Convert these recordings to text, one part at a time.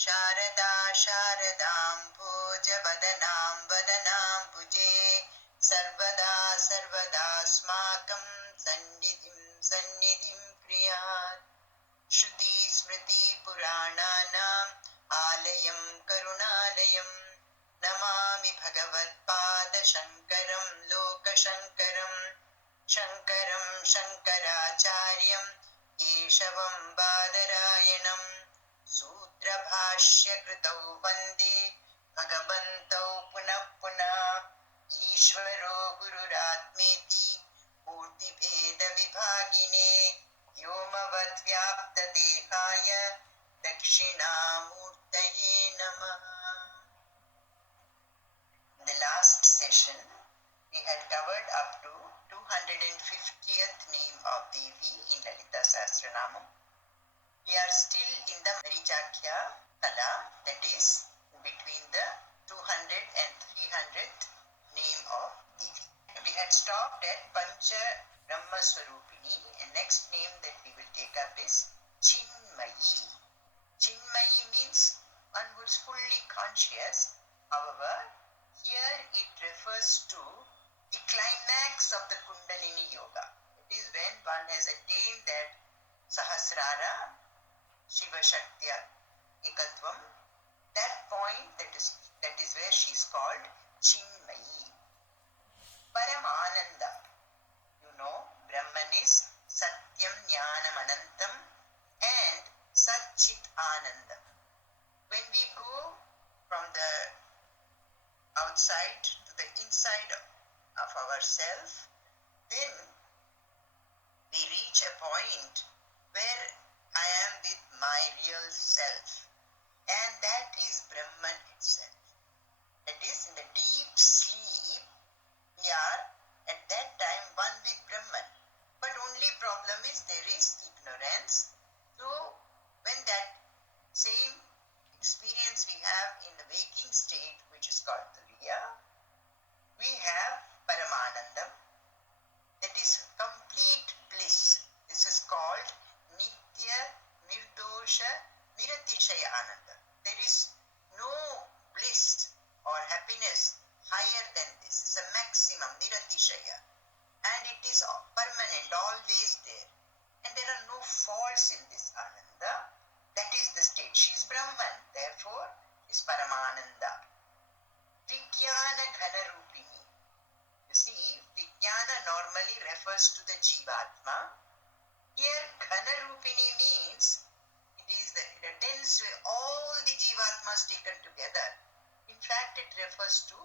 Sharada Sharadam Bhojavadanaam Vadanaam Bhuje Sarvada Sarvadasmakam Sannidhim Kriyat Shruti Smriti Purananam Alayam Karunalayam Namami Bhagavad Pada Shankaram Loka Shankaram Shankaram Shankaracharyam Keshavam Badarayanam Sutra Bhashya Kritau Vande Bhagavantau Punah Punah Ishvaro Gururatmeti Murti Bheda Vibhagine Yomavat Vyapta Dehaya Dakshinamurtaye Namaha. In the last session, we had covered up to 250th name of Devi in Lalita Sahasranamam. We are still in the Marichakhya Kala, that is between the 200th and 300th name of Devi. We had stopped at Pancha Brahma Swarupini, and next name that we will take up is Chinmayi. Chinmayi means one who is fully conscious. However, here it refers to the climax of the Kundalini Yoga. It is when one has attained that Sahasrara, Shiva Shaktya Ekatvam, that point, that is where she is called Chinmayi. Paramananda. You know, Brahman is Satyam Jnanam Anantam and Satchit Anandam. When we go from the outside to the inside of ourselves, then we reach a point where I am with my real self, and that is Brahman itself. That is, in the deep sleep, we are at that time one with Brahman. But only problem is there is ignorance. So when that same experience we have in the waking state, which is called Turiya, we have Paramanandam, that is complete bliss. This is called Nitya Nirdosha Niratishaya Ananda. There is no bliss or happiness higher than this. It's a maximum, Niratishaya. And it is permanent, always there. And there are no faults in this Ananda. That is the state. She is Brahman, therefore is Paramananda. Vijnana Ghana Rupini. You see, Vijnana normally refers to the Jivatma. Here Ghana Rupini means it is the dense way, all the Jivatmas taken together. In fact, it refers to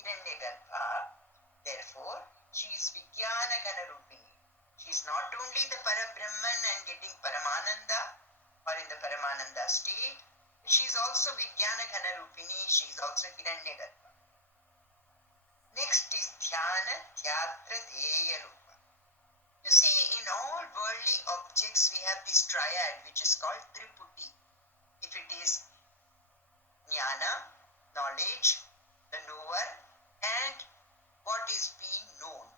Hiranyagarbha. Therefore, she is Vijnana Ghana Rupini. She is not only the Parabrahman and getting Paramananda or in the Paramananda state, she is also Vijnana Ghana Rupini, she is also Hiranyagarbha. Next is Dhyana Tyatra Deya Rupa. You see, in all worldly objects we have this triad which is called Triputi. If it is Jnana, knowledge, the knower, and what is being known,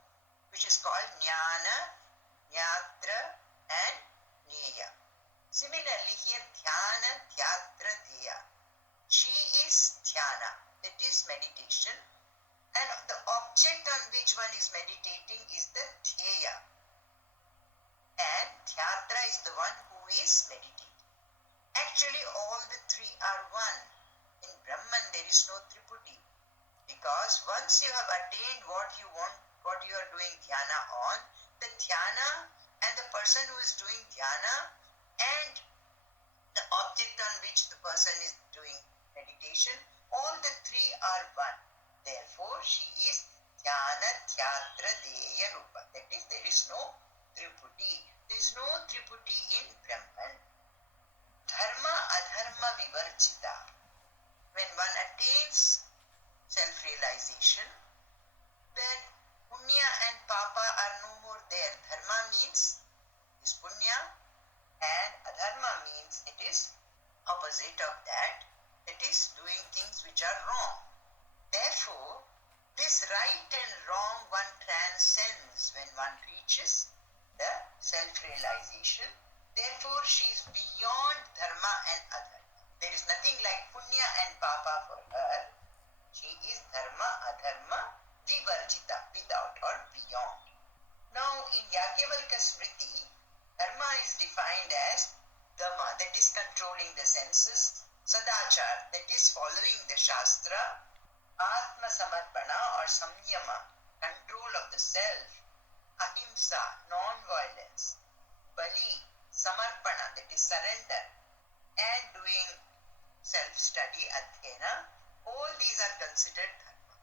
which is called Jnana, Jnatra, and Jneya. Similarly, here Dhyana Tyatra Deya. She is Dhyana, that is meditation, and the object on which one is meditating is the Dheya. And Dhyatra is the one who is meditating. Actually, all the three are one. In Brahman, there is no Triputi. Because once you have attained what you want, what you are doing dhyana on, the dhyana and the person who is doing dhyana and the object on which the person is doing meditation, all the three are one. Therefore, she is Dhyana Tyatra Deya Rupa. That is, there is no Triputi. There is no Triputi in Brahman. Dharma Adharma Vivarjita. When one attains self-realization, then punya and papa are no more there. Dharma means is punya and adharma means it is opposite of that. It is doing things which are wrong. Therefore, this right and wrong one transcends when one reaches the self-realization. Therefore, she is beyond dharma and adharma. There is nothing like punya and papa for her. She is dharma, adharma, vivarjita, without or beyond. Now in Yagyavalkya Smriti, dharma is defined as dhamma, that is controlling the senses, sadachar, that is following the shastra, atma samarpana or samyama, control of the self, ahimsa, non-violence, bali, samarpana, that is surrender, and doing self-study, adhyana, all these are considered dharma.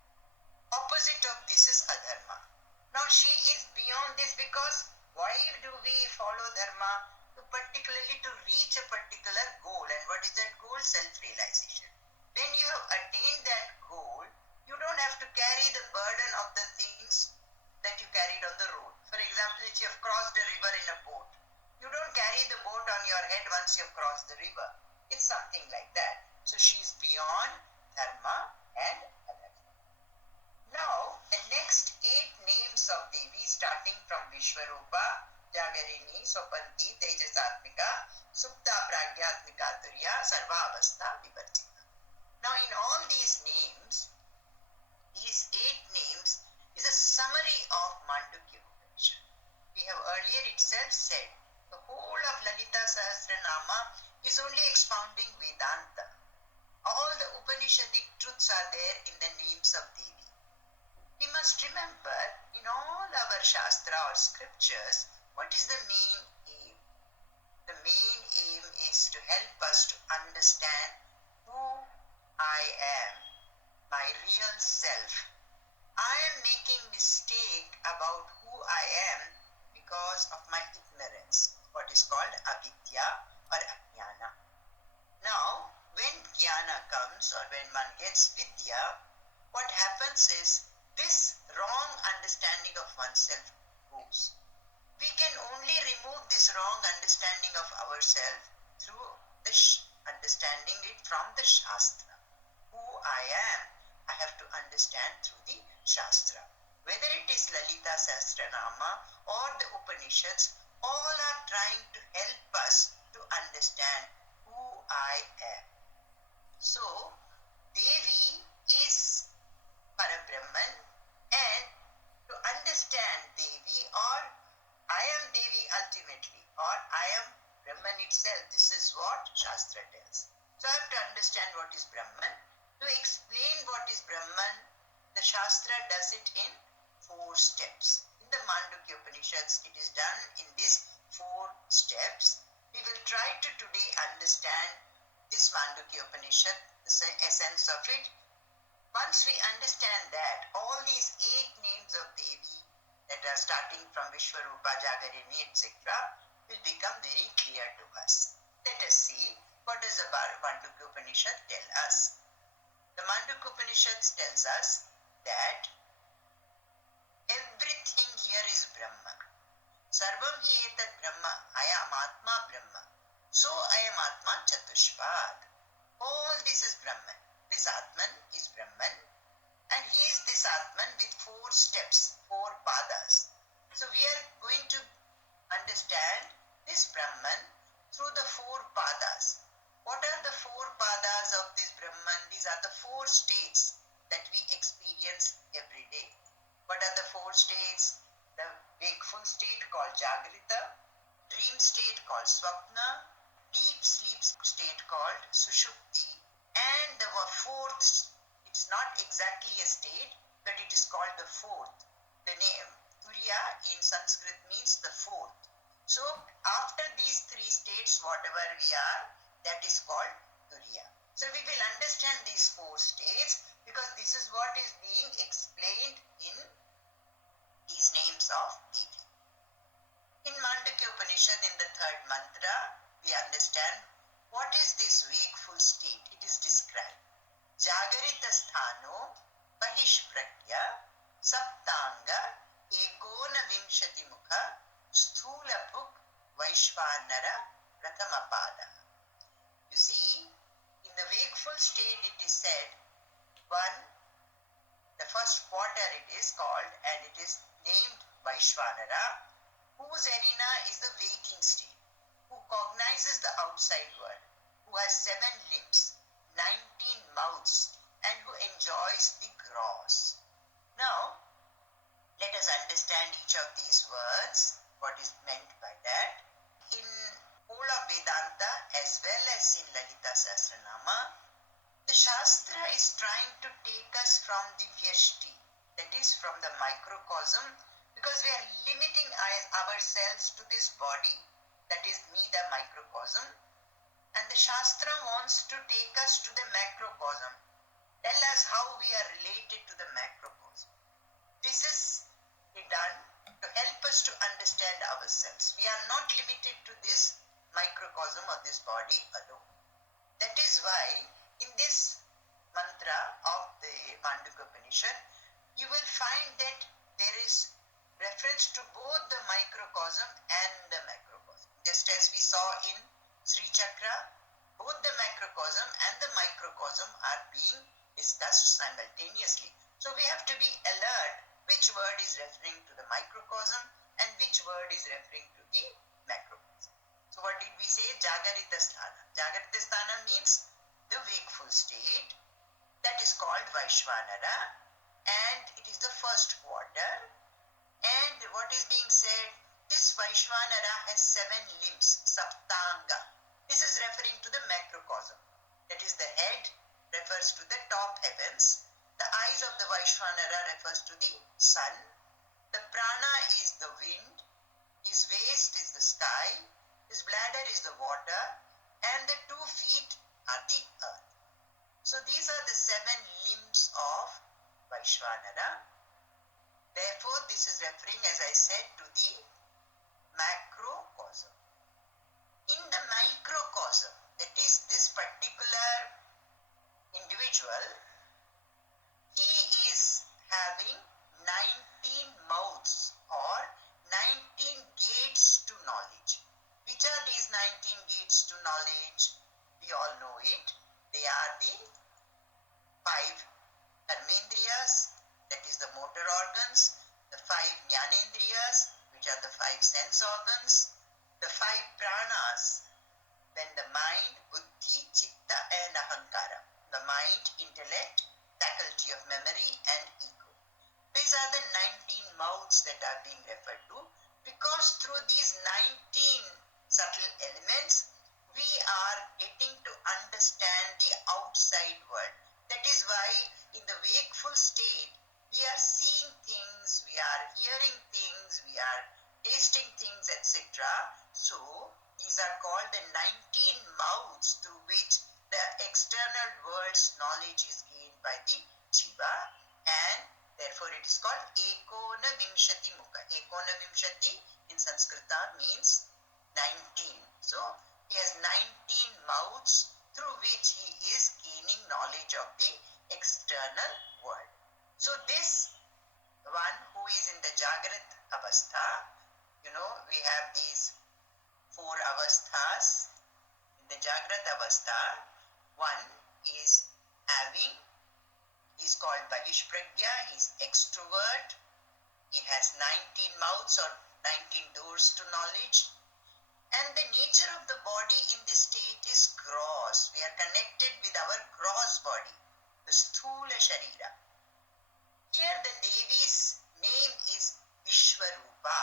Opposite of this is adharma. Now she is beyond this because why do we follow dharma? Particularly to reach a particular goal. And what is that goal? Self-realization. When you have attained that goal, you don't have to carry the burden of the things that you carried on the road. For example, if you have crossed a river in a boat, you don't carry the boat on your head once you have crossed the river. It's something like that. So she is beyond dharma and adharma. Now, the next 8 names of Devi, starting from Vishwarupa, Jagarini, Sopanti, Tejasatmika, Supta Pragyatmika, Turiya, Sarvavastha, Vivarjita. Now, in all these names, these 8 names is a summary of Mandukya Upanishad. We have earlier itself said the whole of Lalita Sahasranamam is only expounding Vedanta. All the Upanishadic truths are there in the names of Devi. We must remember in all our Shastra or scriptures, what is the main aim? The main aim is to help us to understand who I am, my real self. I am making mistake about who I am because of my ignorance, what is called avidya or ajnana. Now, when jnana comes or when one gets vidya, what happens is this wrong understanding of oneself goes. We can only remove this wrong understanding of ourselves through the understanding it from the Shastra. Who I am, I have to understand through the Shastra. Whether it is Lalita Sahasranama or the Upanishads, all are trying to help us to understand who I am. So, Devi is Parabrahman, and to understand Devi or I am Devi ultimately or I am Brahman itself, this is what Shastra tells. So I have to understand what is Brahman. To explain what is Brahman, the Shastra does it in 4 steps. In the Mandukya Upanishads, it is done in these 4 steps. We will try to today understand this Mandukya Upanishad, the essence of it. Once we understand that, all these 8 names of Devi that are starting from Vishwarupa, Jagarini, etc. will become very clear to us. Let us see what does the Mandukya Upanishad tell us. The Mandukya Upanishad tells us that everything here is Brahma. Sarvam hi etat Brahma, ayam Atma Brahma. So ayam Atma Chatushpad. All this is Brahman. This Atman is Brahman, and he is this Atman with 4 steps, 4 padas. So we are going to understand this Brahman through the 4 padas. What are the 4 padas of this Brahman? These are the 4 states that we experience every day. What are the 4 states? The wakeful state called Jagrita, dream state called Swapna, deep sleep state called Sushupti, and the 4th, it's not exactly a state, but it is called the 4th. The name Turiya in Sanskrit means the 4th. So after these 3 states, whatever we are, that is called Turiya. So we will understand these 4 states because this is what is being explained in these names of Devi. In Mandukya Upanishad, in the 3rd mantra, we understand what is this wakeful state. It is described. Jagarita sthano bahishpragya saptanga ekona vimshati mukha sthula bhuk vaishvanara prathamapada. You see, in the wakeful state it is said, 1, the first quarter it is called and it is named Vaishvanara, whose arena is the waking state, who cognizes the outside world, who who has 7 limbs, 19 mouths, and who enjoys the gross. Now, let us understand each of these words, what is meant by that. In whole of Vedanta as well as in Lalita Sahasranamam, the Shastra is trying to take us from the Vyashti, that is from the microcosm, because we are limiting ourselves to this body, that is me, the microcosm, and the Shastra wants to take us to the macrocosm, tell us how we are related to the macrocosm. This is done to help us to understand ourselves. We are not limited to this microcosm or this body alone. That is why in this mantra of the Mandukya Upanishad, you will find that there is reference to both the microcosm and the macrocosm. Just as we saw in Sri Chakra, both the macrocosm and the microcosm are being discussed simultaneously. So we have to be alert which word is referring to the microcosm and which word is referring to the macrocosm. So what did we say? Jagarita Sthana. Jagarita Sthana means the wakeful state. That is called Vaishvanara, and it is the first quarter. And what is being said? This Vaishvanara has 7 limbs, Saptanga. This is referring to the macrocosm. That is, the head refers to the top heavens. The eyes of the Vaishvanara refers to the sun. The prana is the wind. His waist is the sky. His bladder is the water. And the 2 feet are the earth. So these are the 7 limbs of Vaishvanara. Therefore, this is referring, as I said, to the macrocosm. In the microcosm, that is this particular individual, he is having 19 mouths or 19 gates to knowledge. Which are these 19 gates to knowledge? We all know it. They are the 5 Karmendriyas, that is the motor organs, the 5 Jnanendriyas, which are the 5 sense organs, the 5 pranas, then the mind, buddhi, chitta and ahankara, the mind, intellect, faculty of memory and ego. These are the 19 mouths that are being referred to, because through these 19 subtle elements, we are getting to understand the outside world. That is why in the wakeful state, we are seeing things, we are hearing things, we are tasting things, etc. So these are called the 19 mouths through which the external world's knowledge is gained by the jiva, and therefore it is called Ekona Vimshati Mukha. Ekona Vimshati in Sanskrita means 19. So he has 19 mouths through which he is gaining knowledge of the external world. So this one who is in the Jagrat Avastha, we have these 4 avasthas. In the Jagrat Avastha, one is he's called Bahishpragya, he's extrovert, he has 19 mouths or 19 doors to knowledge. And the nature of the body in this state is gross. We are connected with our gross body, the Sthula Sharira. Here the Devi's name is Vishwarupa,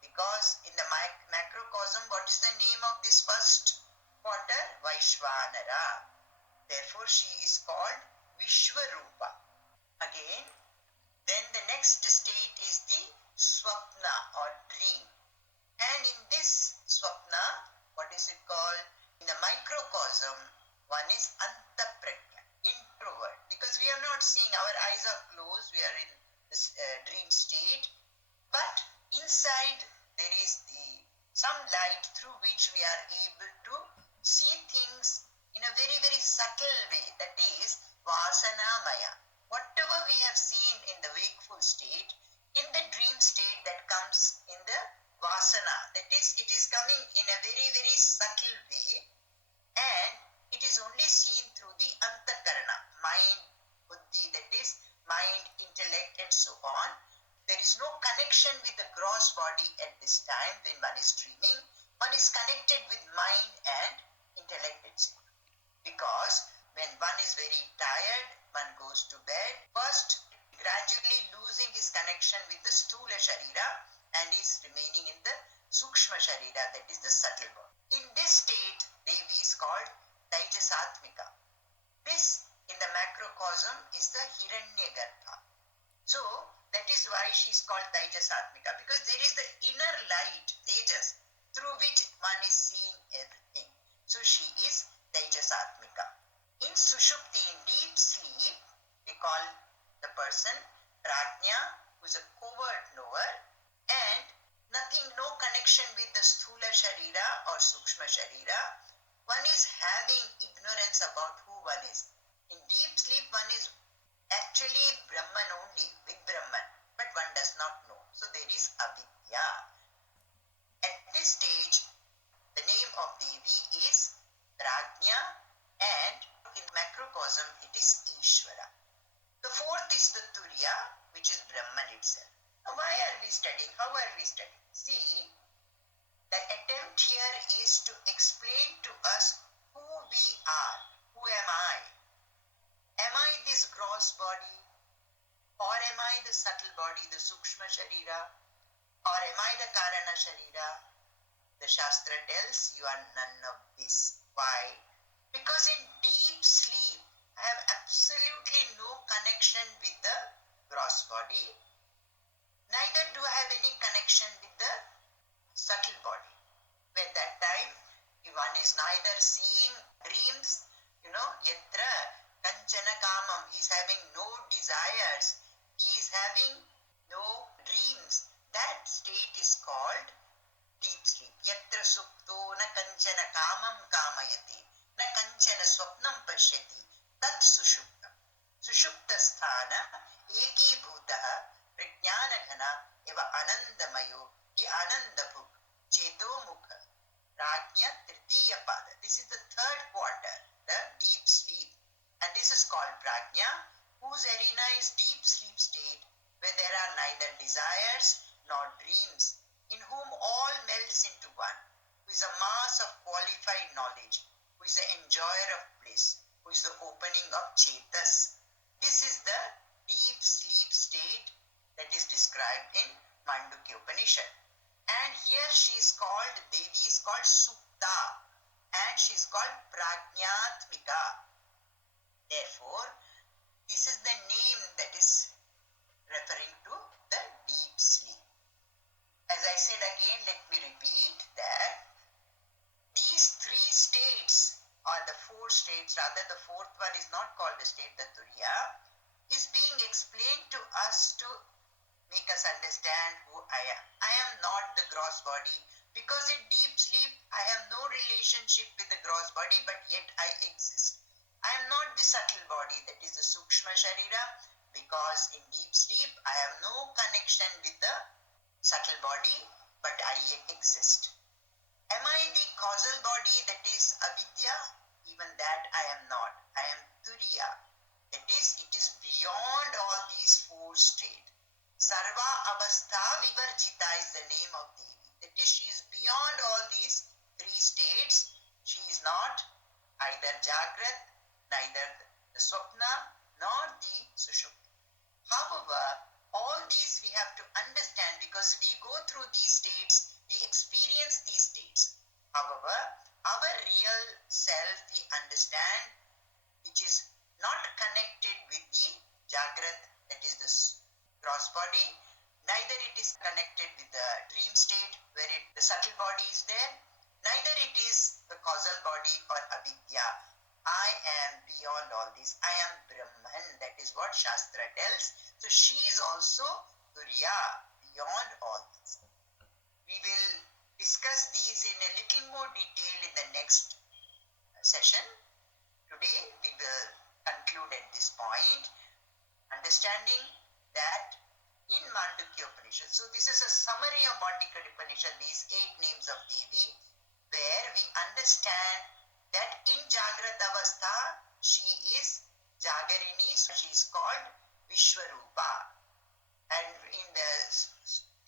because in the macrocosm, what is the name of this first quarter? Vaishvanara. Therefore, she is called Vishwarupa. Again, then the next state is the Swapna or dream. And in this Swapna, what is it called? In the microcosm, one is Antaprajna, introvert. Because we are not seeing, our eyes are closed, we are in this dream state. But inside there is some light through which we are able to see things in a very, very subtle way. That is Vasanamaya. Whatever we have seen in the wakeful state, in the dream state that comes in the Vasana, that is, it is coming in a very, very subtle way, and it is only seen through the Antakarana, mind, buddhi, that is mind, intellect and so on. There is no connection with the gross body at this time when one is dreaming. One is connected with mind and intellect, etc. because when one is very tired, one goes to bed, first gradually losing his connection with the Sthula Sharira and is remaining in the Sukshma Sharira, that is the subtle body. In this state, Devi is called Taijasatmika. This, in the macrocosm, is the Hiranyagarbha. So, that is why she is called Taijasatmika, because there is the inner light, Tejas, through which one is seeing everything. So, she is Taijasatmika. In Sushupti, in deep sleep, we call the person Prajna, who is a covert knower, and nothing, no connection with the Sthula Sharira or Sukshma Sharira. One is having ignorance about who one is. In deep sleep, one is actually Brahman only, with Brahman, but one does not know. So there is avidya. At this stage, the name of Devi is Prajna, and in macrocosm it is Ishvara. The fourth is the Turiya, which is Brahman itself. Now why are we studying? How are we studying? See, the attempt here is to explain to us who we are. Who am I? Am I this gross body? Or am I the subtle body, the Sukshma Sharira? Or am I the Karana Sharira? The Shastra tells you are none of this. Why? Because in deep sleep, I have absolutely no connection with the gross body. Neither do I have any connection with the subtle body. At that time, one is neither seeing dreams, yatra kanchana kamam, he is having no desires, he is having no dreams. That state is called deep sleep. Yatra supto na kanchana kamam kamayati, na kanchana swapnam pashyati, tat sushuptam. Sushupta sthana eki bhutaha prajnana ghana eva anandamayo hi anandabhuk cheto mukha rajnya tritiya pada. This is the third quarter, the deep sleep. And this is called prajna, whose arena is deep sleep state, where there are neither desires nor dreams, in whom all melts into one, who is a mass of qualified knowledge, who is the enjoyer of bliss, who is the opening of chetas. This is the deep sleep state that is described in Mandukya Upanishad. And here she is called, Devi is called Supta, and she is called Prajnatmika. Therefore, this is the name that is referring to the deep sleep. As I said again, let me repeat that these three states, or the four states, rather the fourth one is not called the state, the Turiya, is being explained to us to make us understand who I am. I am not the gross body, because in deep sleep I have no relationship with the gross body, but yet I exist. I am not the subtle body, that is the Sukshma Sharira, because in deep sleep I have no connection with the subtle body, but I exist. Am I the causal body, that is avidya? Even that I am not. I am Turiya. That is, it is beyond all these four states. Sarva Avastha Vivarjita is the name of Devi. That is, she is beyond all these three states. She is not either Jagrat, neither the Swapna, nor the Sushupti. However, all these we have to understand, because we go through these states, we experience these states. However, our real self we understand, which is not connected with the Jagrat, that is the gross body, neither it is connected with the dream state where the subtle body is there, neither it is the causal body or avidya. I am beyond all this. I am Brahman. That is what Shastra tells. So she is also Turiya, beyond all this. We will discuss these in a little more detail in the next session. Today we will conclude at this point, understanding that in Mandukya Upanishad, so this is a summary of Mandukya Upanishad, these 8 names of Devi, where we understand that in Jagrata Avastha, she is Jagarini, so she is called Vishwarupa. And in the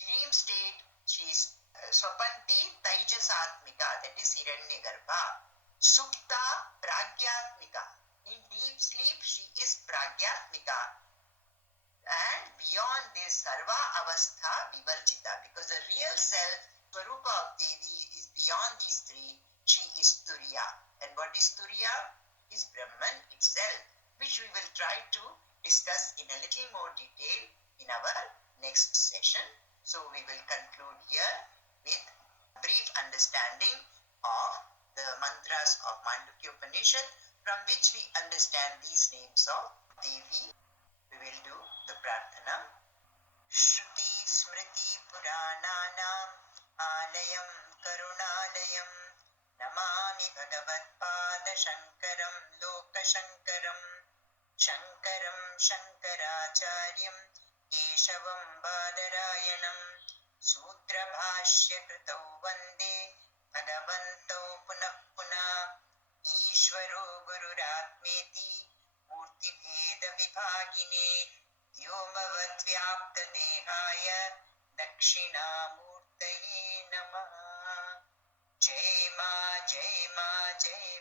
dream state, she is Swapanti Taijasatmika, that is Hiranyagarbha. Supta Pragyatmika. In deep sleep, she is Pragyatmika. And beyond this, Sarva Avastha Vivarjita. Because the real self, Swarupa of Devi, is beyond these three. She is Turiya. And what is Turiya? Is Brahman itself, which we will try to discuss in a little more detail in our next session. So we will conclude here with a brief understanding of the mantras of Mandukya Upanishad, from which we understand these names of Devi. We will do the prarthana. Shruti Smriti Purananam Alayam Karunalayam Namami Bhagavat Pada Shankaram Lokashankaram Shankaram Shankaracharyam Keshavam Badarayanam Sutra Bhashya Kritau Vande Bhagavantau Punah Punah Ishvaro Gururatmeti Murti Bheda Vibhagine Vyomavad Vyapta Dehaya Dakshinamurtaye Namaha. Jai Ma, Jai Ma, Jai